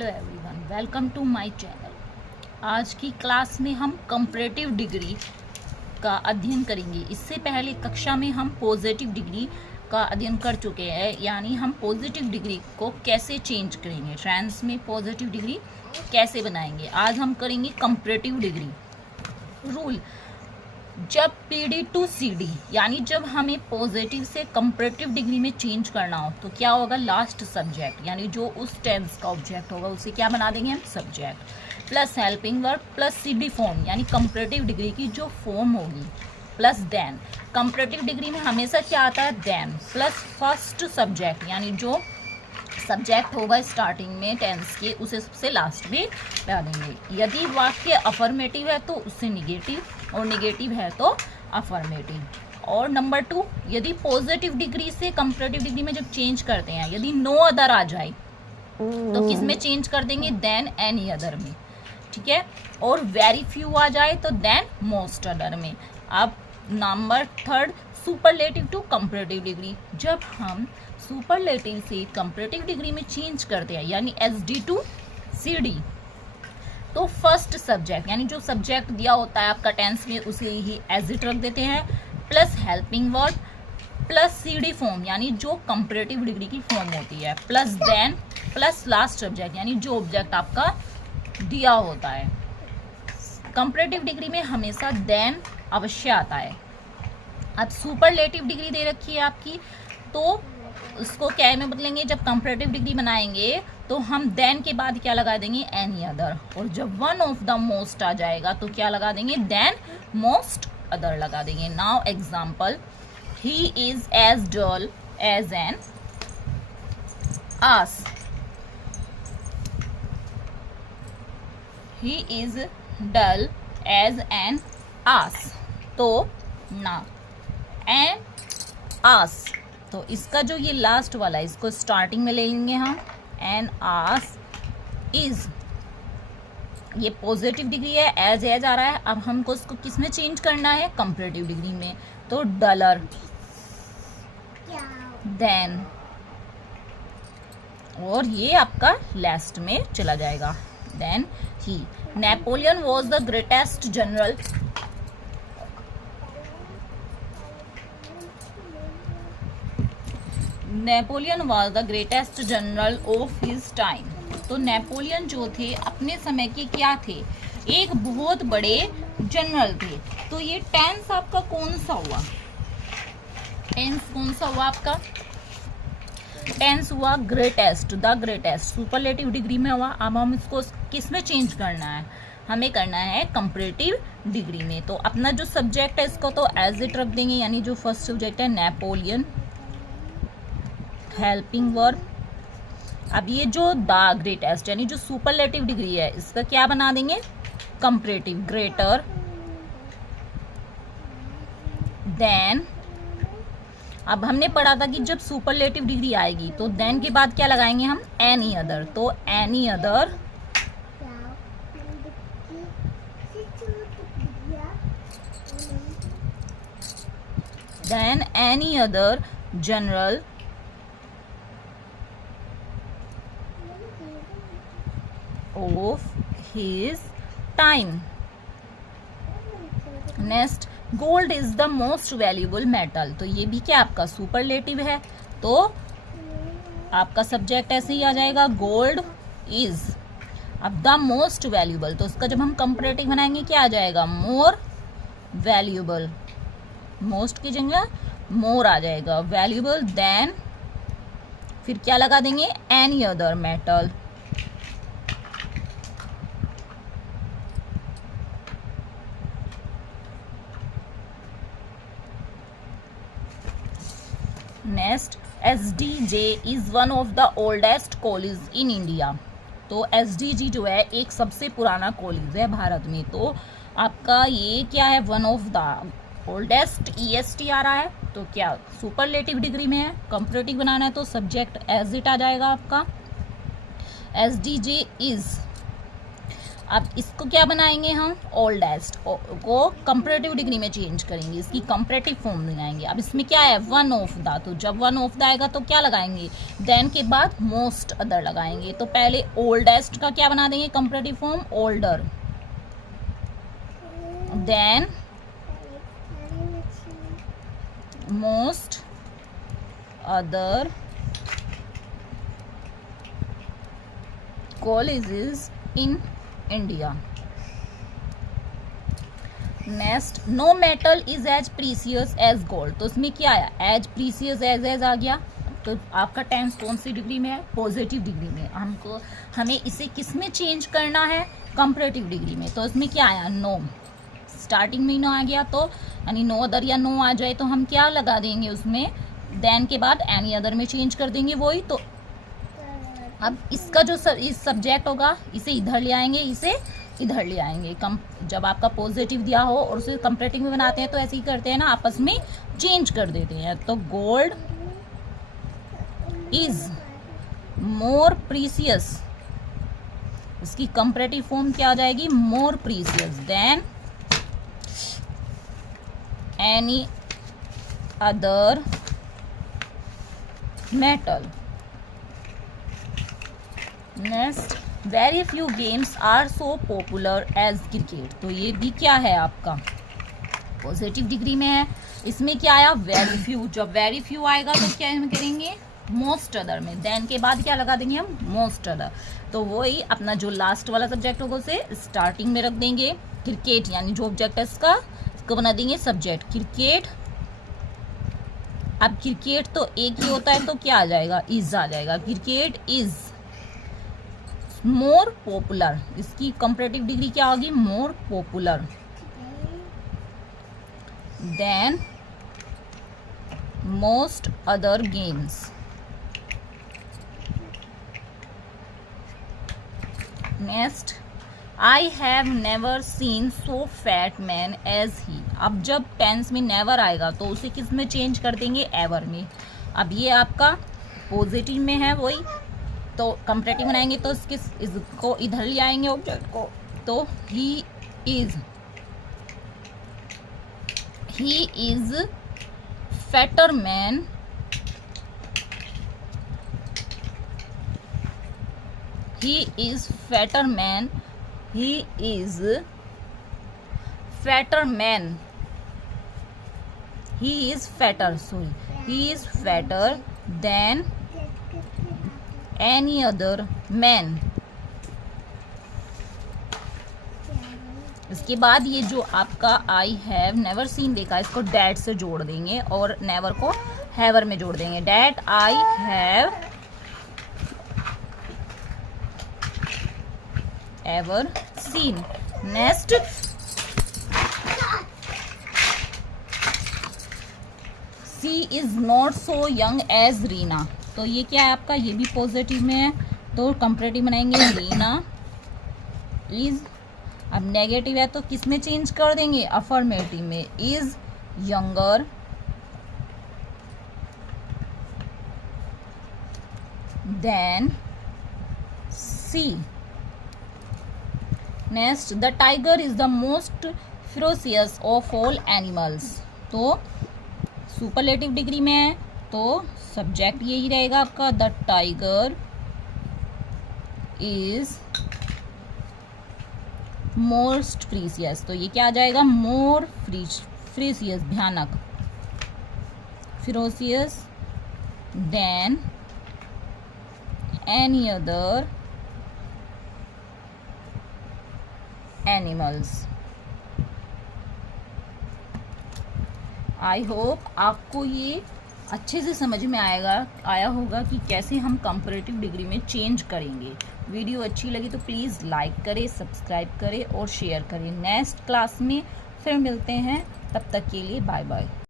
Hello everyone, welcome to my channel. आज की class में हम कंपैरेटिव डिग्री का अध्ययन करेंगे। इससे पहले कक्षा में हम पॉजिटिव डिग्री का अध्ययन कर चुके हैं, यानी हम पॉजिटिव डिग्री को कैसे चेंज करेंगे, टेंस में पॉजिटिव डिग्री कैसे बनाएंगे। आज हम करेंगे कंपैरेटिव डिग्री। रूल: जब PD टू CD यानी जब हमें पॉजिटिव से कंपैरेटिव डिग्री में चेंज करना हो तो क्या होगा, लास्ट सब्जेक्ट यानी जो उस टेंस का ऑब्जेक्ट होगा उसे क्या बना देंगे हम, subject, plus helping verb plus CD form यानी कंपैरेटिव डिग्री की जो फॉर्म होगी, प्लस देन। कंपैरेटिव डिग्री में हमेशा क्या आता है, देन प्लस फर्स्ट सब्जेक्ट यानी जो सब्जेक्ट होगा स्टार्टिंग में टेंस के उसे सबसे लास्ट में ला देंगे। यदि वाक्य अफर्मेटिव है तो उससे निगेटिव, और निगेटिव है तो अफर्मेटिव। और नंबर 2, यदि पॉजिटिव डिग्री से कंपैरेटिव डिग्री में जब चेंज करते हैं, यदि नो अदर आ जाए तो किस में चेंज कर देंगे, देन एनी अदर में, ठीक है। और वेरी फ्यू आ जाए तो देन मोस्ट अदर में। अब number 3, superlative to comparative degree. जब हम सुपरलेटिव से कंपैरेटिव डिग्री में चेंज करते हैं यानी SD टू CD, तो फर्स्ट सब्जेक्ट यानी जो सब्जेक्ट दिया होता है आपका टेंस में उसे ही एज इट रख देते हैं, plus helping verb plus CD form यानी जो कंपैरेटिव डिग्री की फॉर्म होती है, plus than plus last subject यानी जो ऑब्जेक्ट आपका दिया होता है। कंपैरेटिव डिग्री में हमेशा देन अवश्य आता है। अब सुपरलेटिव डिग्री दे रखी है आपकी, तो उसको क्या में बदलेंगे, जब कंपैरेटिव डिग्री बनाएंगे तो हम देन के बाद क्या लगा देंगे, एनी अदर। और जब वन ऑफ द मोस्ट आ जाएगा तो क्या लगा देंगे, देन मोस्ट अदर लगा देंगे। Now example: he is as dull as an ass. He is dull as an ass, तो ना एन आस, तो इसका जो ये लास्ट वाला है इसको स्टार्टिंग में ले लेंगे हम, एन आस इज, ये पॉजिटिव डिग्री है, एज एज आ रहा है। अब हमको इसको किस में चेंज करना है, कंपैरेटिव डिग्री में, तो डलर देन, और ये आपका लास्ट में चला जाएगा, देन ही। Napoleon was the greatest general. Napoleon was the greatest general of his time. तो नेपोलियन जो थे अपने समय के क्या थे, एक बहुत बड़े जनरल थे। तो ये टेंस आपका कौन सा हुआ, टेंस कौन सा हुआ आपका, टेंस हुआ greatest, the greatest, superlative degree में हुआ। अब हम इसको किस में चेंज करना है, हमें करना है कंपैरेटिव डिग्री में। तो अपना जो सब्जेक्ट है इसको तो एज इट रख देंगे, यानी जो फर्स्ट सब्जेक्ट है नेपोलियन, हेल्पिंग वर्ब। अब ये जो द ग्रेटेस्ट यानी जो सुपरलेटिव डिग्री है इसका क्या बना देंगे, कंपैरेटिव, ग्रेटर देन। अब हमने पढ़ा था कि जब सुपरलेटिव डिग्री आएगी तो देन के बाद क्या लगाएंगे हम, एनी अदर, तो any other than any other general of his time. Next, gold is the most valuable metal। तो ये भी क्या आपका सुपरलेटिव है, तो आपका सब्जेक्ट ऐसे ही आ जाएगा, गोल्ड इज। अब द मोस्ट वैल्यूबल, तो इसका जब हम कंपैरेटिव बनाएंगे क्या आ जाएगा, मोर वैल्यूबल, मोस्ट की जगह मोर आ जाएगा, वैल्यूबल देन, फिर क्या लगा देंगे, any other metal. Next, SDJ is one of the oldest college in India. तो SDG जो है एक सबसे पुराना कॉलेज है भारत में। तो आपका ये क्या है, one of the oldest, EST आ रहा है, तो क्या सुपरलेटिव डिग्री में है। कंपैरेटिव बनाना है तो सब्जेक्ट एज इट आ जाएगा आपका, SDJ इज। अब इसको क्या बनाएंगे हम, ओल्डेस्ट को कंपैरेटिव डिग्री में चेंज करेंगे, इसकी कंपैरेटिव फॉर्म लगाएंगे। अब इसमें क्या है, वन ऑफ द, तो जब वन ऑफ द आएगा तो क्या लगाएंगे, देन के बाद मोस्ट अदर लगाएंगे। तो पहले ओल्डेस्ट का क्या बना देंगे comparative form, older, than most other colleges in India. Next, no metal is as precious as gold, तो इसमें क्या आया, एज प्रीसियस एज आ गया। तो आपका टेंस कौन सी डिग्री में है, पॉजिटिव डिग्री में। हमें इसे किस में चेंज करना है, कंपैरेटिव डिग्री में। तो इसमें क्या आया, नो, स्टार्टिंग में नो आ गया, तो यानी नो अदर या नो आ जाए तो हम क्या लगा देंगे उसमें, देन के बाद एनी अदर में चेंज कर देंगे वही। तो अब इसका जो इस सब्जेक्ट होगा इसे इधर ले आएंगे, इसे इधर ले आएंगे। जब आपका पॉजिटिव दिया हो और उसे कंपैरेटिव में बनाते हैं तो ऐसे ही करते हैं ना, आपस में चेंज कर देते हैं। तो गोल्ड इज मोर प्रीसियस, इसकी कंपैरेटिव फॉर्म क्या हो जाएगी, more precious than any other metal. Next, very few games are so popular as cricket, तो ये भी क्या है आपका पॉजिटिव डिग्री में है। इसमें क्या आया, वेरी फ्यू, जब वेरी फ्यू आएगा तो क्या हम करेंगे, मोस्ट अदर में, देन के बाद क्या लगा देंगे हम, मोस्ट अदर। तो वही अपना जो लास्ट वाला सब्जेक्ट होगा उसे स्टार्टिंग में रख देंगे, क्रिकेट यानी जो ऑब्जेक्ट है इसको बना देंगे सब्जेक्ट क्रिकेट। अब क्रिकेट तो एक ही होता है तो क्या आ जाएगा, इज आ जाएगा, क्रिकेट इज मोर पॉपुलर, इसकी कंपैरेटिव डिग्री क्या होगी, more popular than most other games. Next, I have never seen so fat man as he. अब जब टेंस में नेवर आएगा तो उसे किस में चेंज कर देंगे, एवर में। अब ये आपका पॉजिटिव में है वही, तो कंपैरेटिव बनाएंगे तो इसको इधर ले आएंगे ऑब्जेक्ट को। तो he is fatter man he is fatter man than any other man। इसके बाद ये जो आपका आई हैव नेवर सीन देखा, इसको डैट से जोड़ देंगे और नेवर को हैवर में जोड़ देंगे, that I have ever seen. Next, she is not so young as Reena, तो ये क्या है आपका, ये भी पॉजिटिव में है तो कंपैरेटिव बनाएंगे, रीना इज। अब नेगेटिव है तो किस में चेंज कर देंगे, अफर्मेटिव में, is younger than she. Next, the tiger is the most ferocious of all animals, तो सुपरलेटिव डिग्री में है तो सब्जेक्ट यही रहेगा आपका, the tiger is most precious, तो ये क्या आ जाएगा, मोर प्रीसियस, भयानक, ferocious than any other animals. I hope आपको ये अच्छे से समझ में आया होगा कि कैसे हम कंपैरेटिव डिग्री में चेंज करेंगे। वीडियो अच्छी लगी तो प्लीज़ लाइक करें, सब्सक्राइब करें और शेयर करें। नेक्स्ट क्लास में फिर मिलते हैं, तब तक के लिए बाय बाय।